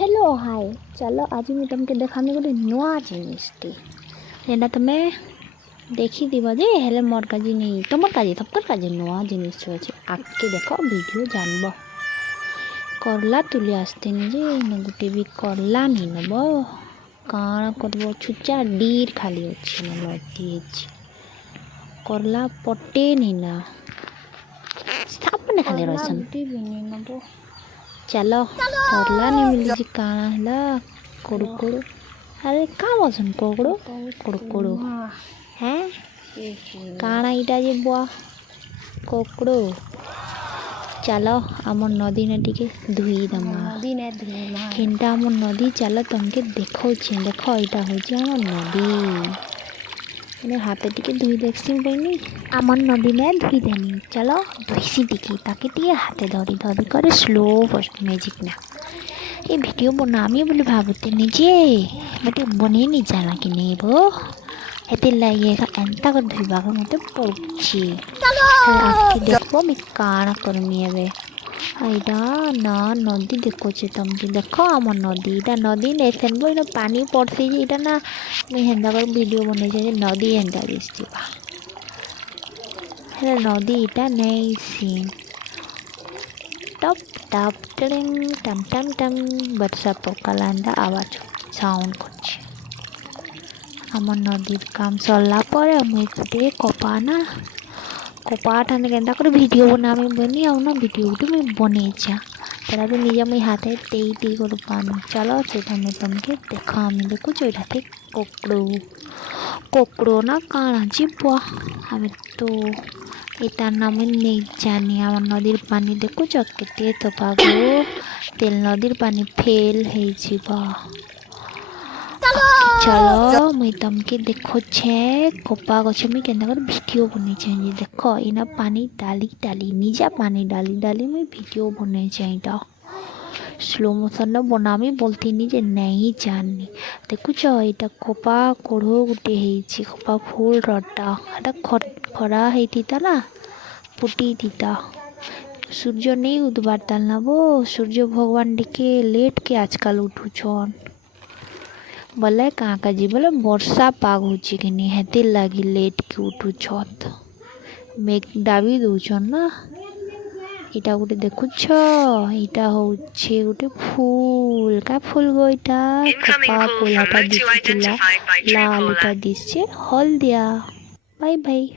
Hello hi चलो आज मुझे तुमके देखामी गोटे नुआ जिनिसटे जेना तुमे देखी दिव जे हेले मोर काजी नहीं तुमर काजी सबकर काजी नुआ जिनिस अच्छे आके देख वीडियो जानब करला तुली आसते जे न गोटे भी करला नहीं नब काण करब छुचा डीर खाली अच्छे न लती करला पटे नहीं ना स्थापने खाली रसन नब चलो करला नहीं मिली जी काना है कुड़कुड़ अरे का बसन कुड़कुड़ कुड़कुड़ हैं काना इटा जे बुआ कुड़कुड़ चलो आम नदी ने टिके धुई दमा केनटा आम नदी चलो तुमके देखो देख यहाँ हूँ आम नदी मैंने हाथ टिके धुई देखसी बहनी आम नदी में धुई देनी चलो धुईसी टिके ताकि टिके हाथे धरी धरी करे स्लो फर्स्ट मैजिक ना ये वीडियो बनामी बोले भावते निजे मत बने नहीं जाना कि नहीं वो एते लाइए एंता कर धुईबा को मत पड़छी आपके देखो मैं काना करमी एबे आइदा ना नदी देखो तुमके देख आम नदी इटा नदी नहीं सेनबो इन पानी पड़सी जे इटा ना मैं हेन्दा कर वीडियो बने जे नदी हेन्दा दिसतिबा हेले नदी इटा नहीं सीन टप टप टिंग टम टम टम बरसा पकालांदा आवाज साउंड करछे आम नदीर काम सरला परे मुई गोटे कपाना कपाट हाने केन्ता कर वीडियो बनामी बनी आउ ना वीडियो गुटे मुई बनेइछा तेरा तो निजा मुई हाथे टेई टेई कर पानी चलो सेटा मैं तुमके देखामी देखुछ एटाते कोकड़ो कोकड़ो ना काना जीवा हमें तो एटार नाम नहीं जानी आम नदीर पानी देखुछ केते तो पागो तेल नदीर पानी फेल है जीवा चलो मुई तुमके देखो छे कोपा गछ में केन्दा कर वीडियो बने चाहिए देखो इना पानी डाली डाली निजा पानी डाली डाली मैं वीडियो बने चाहिए स्लो मोशन न बनामी बोलती निजे नहीं जाननी देखुछ एटा कोपा कोढ़ो गुटे हेछि कोपा फूल रटा एटा खरा हेतिता ना फुटी थीता सूर्य नहीं उदबारताल ना वो सूर्य भगवान टिके लेट के आजकल उठुछन बोले कहाँ का जी बोले वर्षा पाग होची कि नहीं हेती लगी लेट के उठू छत मेघ दाबी दौछन ना इटा गोटे देखुछ इटा होछे गोटे फूल का फूल गो इटा कपा फूलाटा दिसुला लाल इटा दिसछे हलदिया बाय बाय।